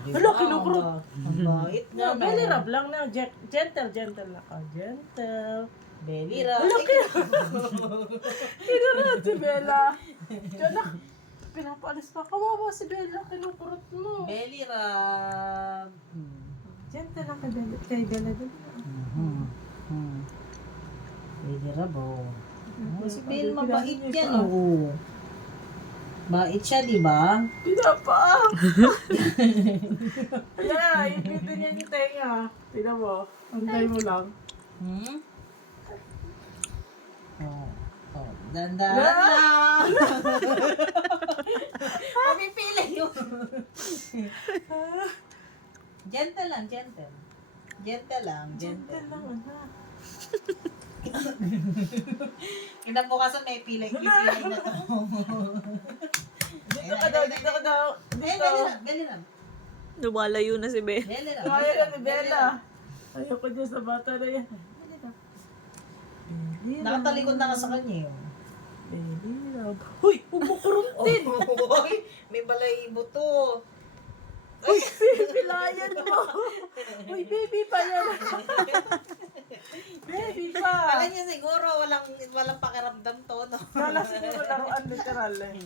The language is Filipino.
Hala, kinukurot. Ang bait No, nga. belly rub lang na. Gentle na ka. Gentle. Belly rub. Hala, kinurot si Bella. Diyan na. Pinapaalis pa. Kawawa si Bella. Kinukurot mo. Belly rub. Gentle lang kay Bella din. Belly rub, oh. Si Bella, Pag- mabait pinapaalis yan, pa. oh. Bait siya, di ba? Pinapa. Hala, ipitin niya ni Tenga. Tignan mo. Antay mo lang. Oh. Dandahan lang. Pamipili yun. Gentle lang, gentle. Gentle lang, gentle. Gentle lang, anak. Kinabukasan may pilay na to. Dito ka daw, dito ka daw. Dito. Belly rub. Lumalayo na si Bella. Belly rub. Kaya ka ni Bella. Ayoko dyan sa bata na yan. Nakatalikod na ka sa kanya yun. Belly rub. Huy, umukurot din. Oy, may balahibo to. Uy, pilayan mo. Uy, baby pa yan. Baby pa. Kala niya siguro walang pakiramdam to, no? Kala siguro laruan literal eh.